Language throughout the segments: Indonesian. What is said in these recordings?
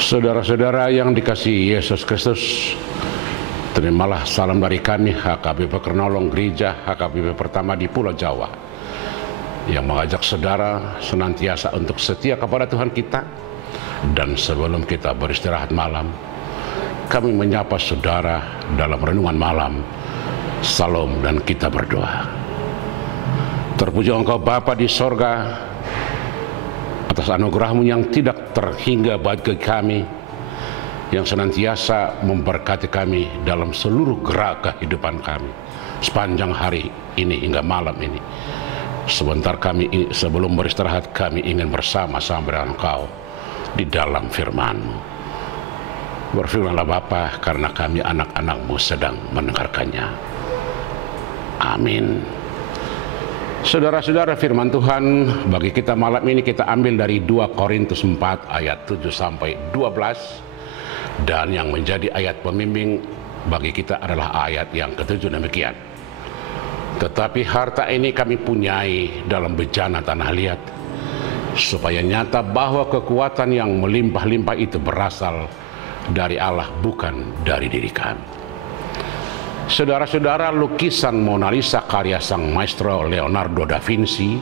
Saudara-saudara yang dikasihi Yesus Kristus, terimalah salam dari kami HKBP Kernolong Gereja HKBP pertama di Pulau Jawa, yang mengajak saudara senantiasa untuk setia kepada Tuhan kita. Dan sebelum kita beristirahat malam, kami menyapa saudara dalam renungan malam. Salam dan kita berdoa. Terpuji Engkau Bapa di sorga, atas anugerah-Mu yang tidak terhingga bagi kami, yang senantiasa memberkati kami dalam seluruh gerak kehidupan kami sepanjang hari ini hingga malam ini. Sebentar kami sebelum beristirahat, kami ingin bersama-sama dengan Engkau di dalam firman-Mu. Berfirmanlah Bapa, karena kami anak-anak-Mu sedang mendengarkannya. Amin. Saudara-saudara, firman Tuhan bagi kita malam ini kita ambil dari 2 Korintus 4 ayat 7 sampai 12, dan yang menjadi ayat pembimbing bagi kita adalah ayat yang ke-7 demikian. Tetapi harta ini kami punyai dalam bejana tanah liat, supaya nyata bahwa kekuatan yang melimpah-limpah itu berasal dari Allah, bukan dari diri kami. Saudara-saudara, lukisan Mona Lisa karya sang maestro Leonardo da Vinci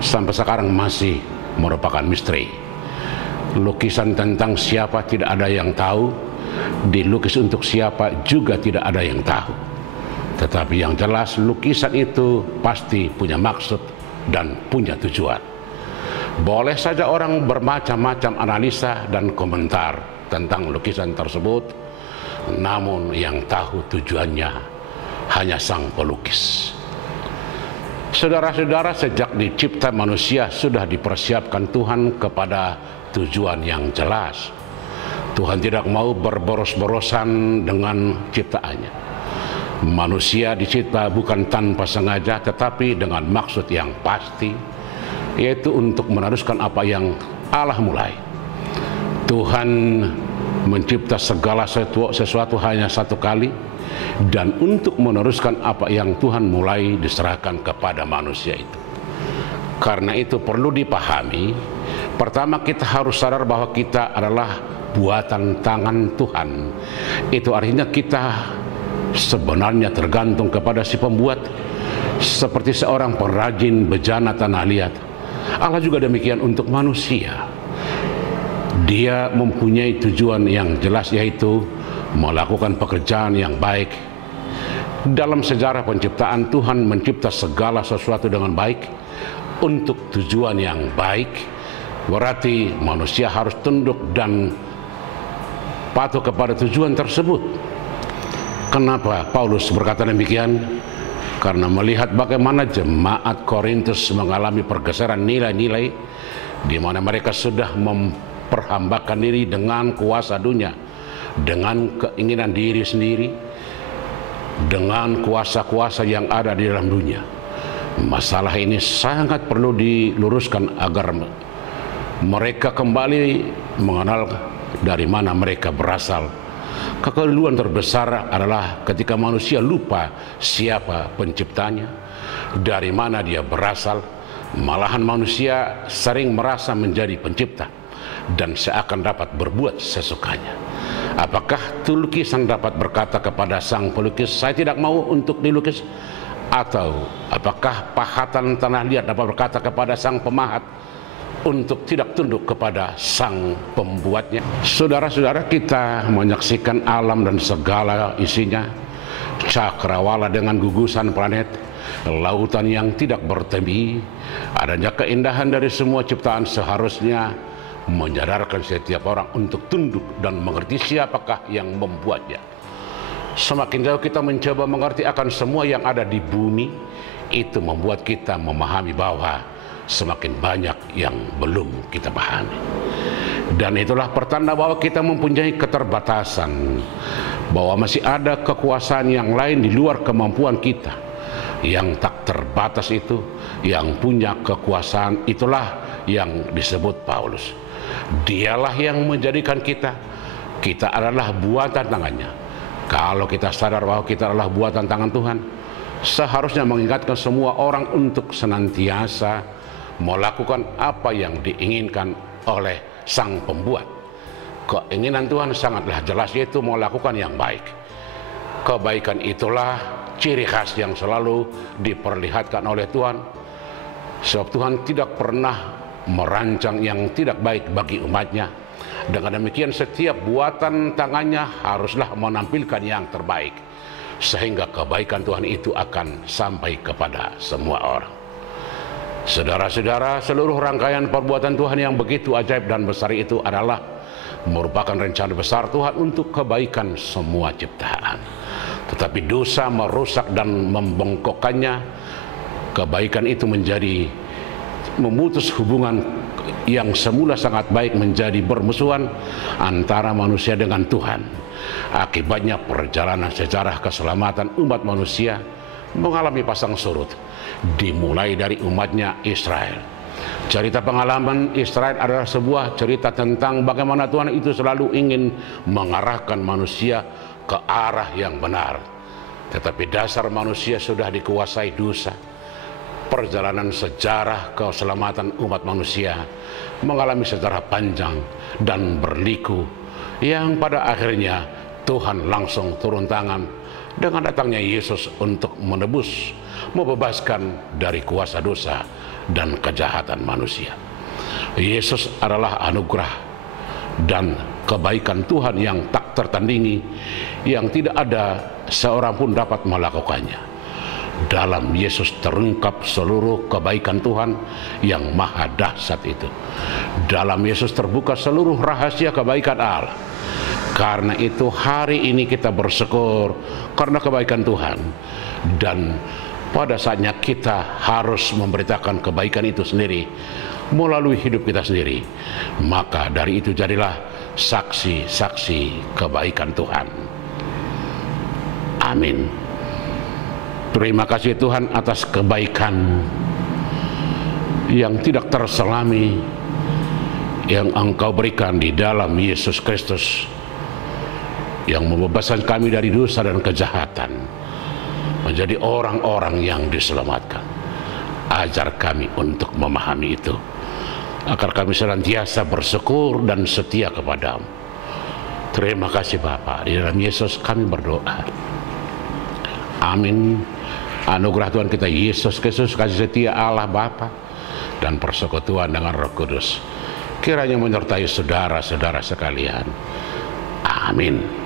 sampai sekarang masih merupakan misteri. Lukisan tentang siapa tidak ada yang tahu, dilukis untuk siapa juga tidak ada yang tahu. Tetapi yang jelas lukisan itu pasti punya maksud dan punya tujuan. Boleh saja orang bermacam-macam analisa dan komentar tentang lukisan tersebut, namun yang tahu tujuannya hanya sang pelukis. Saudara-saudara, sejak dicipta manusia sudah dipersiapkan Tuhan kepada tujuan yang jelas. Tuhan tidak mau berboros-borosan dengan ciptaannya. Manusia dicipta bukan tanpa sengaja, tetapi dengan maksud yang pasti, yaitu untuk meneruskan apa yang Allah mulai. Tuhan mencipta segala sesuatu hanya satu kali, dan untuk meneruskan apa yang Tuhan mulai diserahkan kepada manusia itu. Karena itu perlu dipahami, pertama kita harus sadar bahwa kita adalah buatan tangan Tuhan. Itu artinya kita sebenarnya tergantung kepada si pembuat, seperti seorang pengrajin bejana tanah liat. Allah juga demikian untuk manusia. Dia mempunyai tujuan yang jelas, yaitu melakukan pekerjaan yang baik. Dalam sejarah penciptaan, Tuhan mencipta segala sesuatu dengan baik untuk tujuan yang baik. Berarti manusia harus tunduk dan patuh kepada tujuan tersebut. Kenapa Paulus berkata demikian? Karena melihat bagaimana jemaat Korintus mengalami pergeseran nilai-nilai, di mana mereka sudah memperhambakan diri dengan kuasa dunia, dengan keinginan diri sendiri, dengan kuasa-kuasa yang ada di dalam dunia. Masalah ini sangat perlu diluruskan agar mereka kembali mengenal dari mana mereka berasal. Kekeliruan terbesar adalah ketika manusia lupa siapa penciptanya, dari mana dia berasal. Malahan manusia sering merasa menjadi pencipta dan seakan dapat berbuat sesukanya. Apakah lukisan dapat berkata kepada sang pelukis, saya tidak mau untuk dilukis? Atau apakah pahatan tanah liat dapat berkata kepada sang pemahat untuk tidak tunduk kepada sang pembuatnya? Saudara-saudara, kita menyaksikan alam dan segala isinya, cakrawala dengan gugusan planet, lautan yang tidak bertepi, adanya keindahan dari semua ciptaan seharusnya menyadarkan setiap orang untuk tunduk dan mengerti siapakah yang membuatnya. Semakin jauh kita mencoba mengerti akan semua yang ada di bumi, itu membuat kita memahami bahwa semakin banyak yang belum kita pahami. Dan itulah pertanda bahwa kita mempunyai keterbatasan, bahwa masih ada kekuasaan yang lain di luar kemampuan kita. Yang tak terbatas itu, yang punya kekuasaan itulah yang disebut Paulus. Dialah yang menjadikan kita adalah buatan tangannya. Kalau kita sadar bahwa kita adalah buatan tangan Tuhan, seharusnya mengingatkan semua orang untuk senantiasa melakukan apa yang diinginkan oleh sang pembuat. Keinginan Tuhan sangatlah jelas, yaitu melakukan yang baik. Kebaikan itulah ciri khas yang selalu diperlihatkan oleh Tuhan. Sebab Tuhan tidak pernah merancang yang tidak baik bagi umatnya. Dengan demikian setiap buatan tangannya haruslah menampilkan yang terbaik, sehingga kebaikan Tuhan itu akan sampai kepada semua orang. Saudara-saudara, seluruh rangkaian perbuatan Tuhan yang begitu ajaib dan besar itu adalah merupakan rencana besar Tuhan untuk kebaikan semua ciptaan. Tetapi dosa merusak dan membengkokkannya. Kebaikan itu menjadi memutus hubungan yang semula sangat baik menjadi bermusuhan antara manusia dengan Tuhan. Akibatnya perjalanan sejarah keselamatan umat manusia mengalami pasang surut, dimulai dari umatnya Israel. Cerita pengalaman Israel adalah sebuah cerita tentang bagaimana Tuhan itu selalu ingin mengarahkan manusia ke arah yang benar. Tetapi dasar manusia sudah dikuasai dosa. Perjalanan sejarah keselamatan umat manusia mengalami sejarah panjang dan berliku, yang pada akhirnya Tuhan langsung turun tangan dengan datangnya Yesus untuk menebus, membebaskan dari kuasa dosa dan kejahatan manusia. Yesus adalah anugerah dan kebaikan Tuhan yang tak tertandingi, yang tidak ada seorang pun dapat melakukannya. Dalam Yesus terungkap seluruh kebaikan Tuhan yang maha dahsyat itu. Dalam Yesus terbuka seluruh rahasia kebaikan Allah. Karena itu hari ini kita bersyukur karena kebaikan Tuhan, dan pada saatnya kita harus memberitakan kebaikan itu sendiri melalui hidup kita sendiri. Maka dari itu jadilah saksi-saksi kebaikan Tuhan. Amin. Terima kasih Tuhan atas kebaikan yang tidak terselami yang Engkau berikan di dalam Yesus Kristus, yang membebaskan kami dari dosa dan kejahatan, menjadi orang-orang yang diselamatkan. Ajar kami untuk memahami itu, agar kami senantiasa bersyukur dan setia kepadamu. Terima kasih Bapa, di dalam Yesus kami berdoa. Amin. Anugerah Tuhan kita Yesus Kristus, kasih setia Allah Bapa, dan persekutuan dengan Roh Kudus kiranya menyertai saudara-saudara sekalian. Amin.